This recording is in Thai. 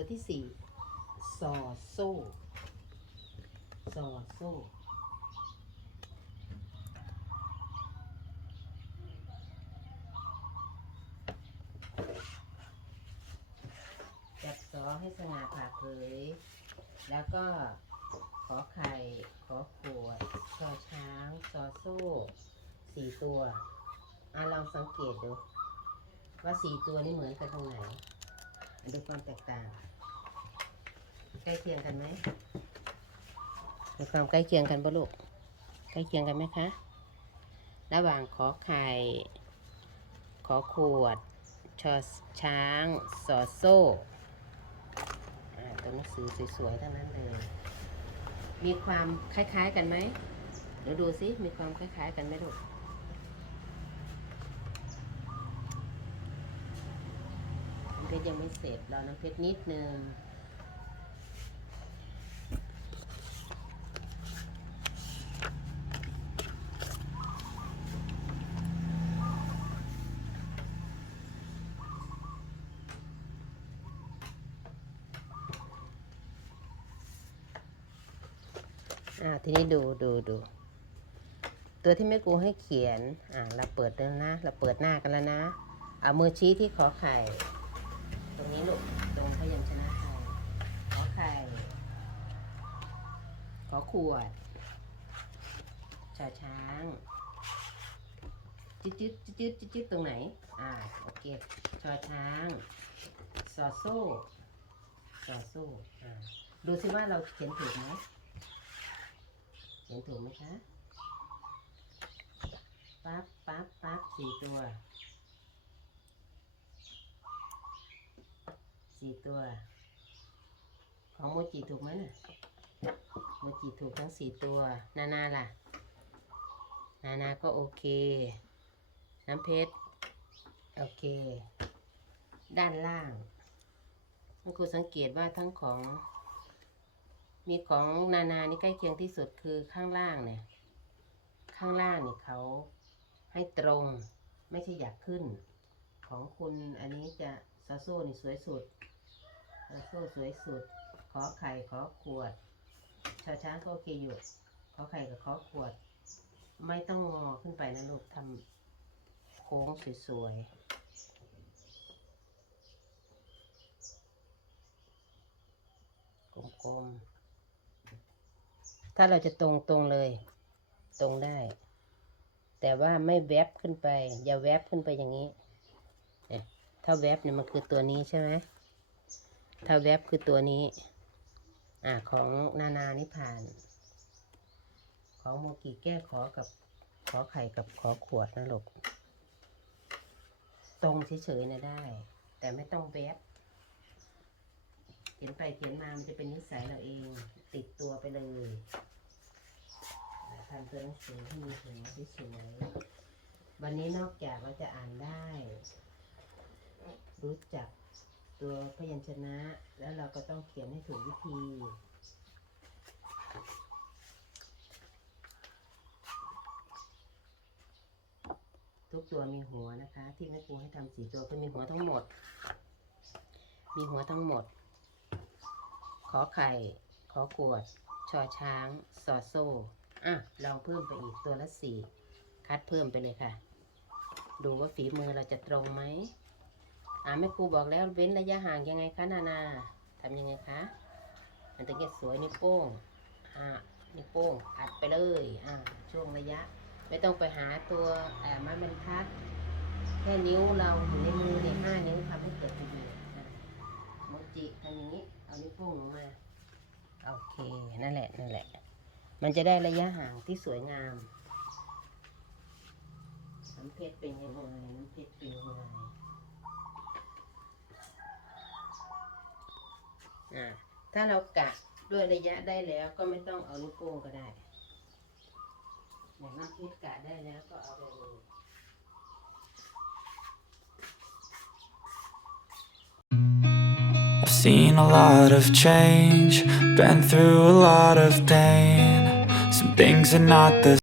ตัวที่สี่ซอโซ่ซอโซ่จับสอให้สง่าผ่าเผย แล้วก็ขอไข่ ขอขวดชอช้างซอโซ่ สี่ตัว อะลองสังเกตดู ว่าสี่ตัวนี้เหมือนกันตรงไหน ดูความแตกต่าง ใกล้เคียงกันไหมมีความใกล้เคียงกันปะลูกใกล้เคียงกันไหมคะ ระหว่างขอไข่ ขอขวด ชอช้าง สอโซ่ตัวหนังสือสวยๆทั้งนั้นเลย มีความคล้ายๆกันไหมเดี๋ยวดูสิมีความคล้ายๆกันไหมลูก น้ำเพ ชรยังไม่เสร็จรอน้ำเพชรนิดนึงอ่าทีนี้ดูดูดู ตัวที่แม่ครูให้เขียน อ่าเราเปิดแล้วนะ เราเปิดหน้ากันแล้วนะ เอามือชี้ที่ขอไข่ ตรงนี้ลูกตรงพยัญชนะไทยขอไข่ ขอขวดชาช้างจิ๊ดจิ๊ดจิ๊ดจิ๊ดตรงไหน อ่า โอเคชอช้างซอโซ่ซอโซ่อ่าดูสิว่าเราเขียนถูกไหมเขียนถูกไหมคะ ปั๊บปั๊บปั๊บสี่ตัว สี่ตัว ของโมจิถูกไหมน่ะโมจิถูกทั้งสี่ตัว นานาล่ะ นานาก็โอเค น้ำเพชร โอเค ด้านล่างคุณครูสังเกตว่าทั้งของ มีของนานานี่ใกล้เคียงที่สุดคือข้างล่างเนี่ย ข้างล่างนี่เขาให้ตรง ไม่ใช่อยากขึ้น ของคุณอันนี้จะซาโซ่นี่สวยสุดซาโซ่สวยสุด ขอไข่ขอขวดชาช้างก็โอเคอยู่ ขอไข่กับขอขวด ไม่ต้องงอขึ้นไปนะลูกทำโค้งสวยๆ กลมๆ ถ้าเราจะตรงตรงๆเลย ตรงได้ แต่ว่าไม่แวบขึ้นไป อย่าแวบขึ้นไปอย่างนี้ ถ้าแวบเนี่ยมันคือตัวนี้ใช่ไหมถ้าแวบคือตัวนี้ อ่าของนานานิพาน ของโมกิแก้ขอกับขอไข่กับขอขวดนะลูกตรงเฉยๆนะได้ แต่ไม่ต้องแวบเขียนไปเขียนมา มันจะเป็นนิสัยเราเอง ติดตัวไปเลยทำตัวหนังสือให้มีหัวที่สวยๆวันนี้นอกจากเราจะอ่านได้ รู้จักตัวพยัญชนะ แล้วเราก็ต้องเขียนให้ถูกวิธี ทุกตัวมีหัวนะคะ ที่แม่ครูให้ทำสีตัวก็มีหัวทั้งหมด มีหัวทั้งหมด ขอไข่ ขอขวด ชอช้าง สอโซ่อะลองเพิ่มไปอีกตัวละสี่คัดเพิ่มไปเลยค่ะ ดูว่าฝีมือเราจะตรงไหม อ่าแม่ครูบอกแล้วเว้นระยะห่างยังไงคะนานาทำยังไงคะมันถึงจะสวยนิ้วโป้งอ่านิ้วโป้งอัดไปเลยอ่าช่วงระยะ ไม่ต้องไปหาตัวแอบไม้บรรทัด แค่นิ้วเราอยู่ในมือเนี่ยห้านิ้วทำให้เกิดประโยชน์โมจิทำอย่างนี้ เอานิ้วโป้งลงมาโอเคนั่นแหละนั่นแหละ มันจะได้ระยะห่างที่สวยงามน้ำเพชรเป็นยังไงน้ำเพชรเป็นยังไง อ่าถ้าเรากะด้วยระยะได้แล้วก็ไม่ต้องเอานิ้วโป้งก็ได้อย่างน้ำเพชรกะได้แล้วก็เอาไปเลย I've seen a lot of change, been through a lot of pain. Some things are not the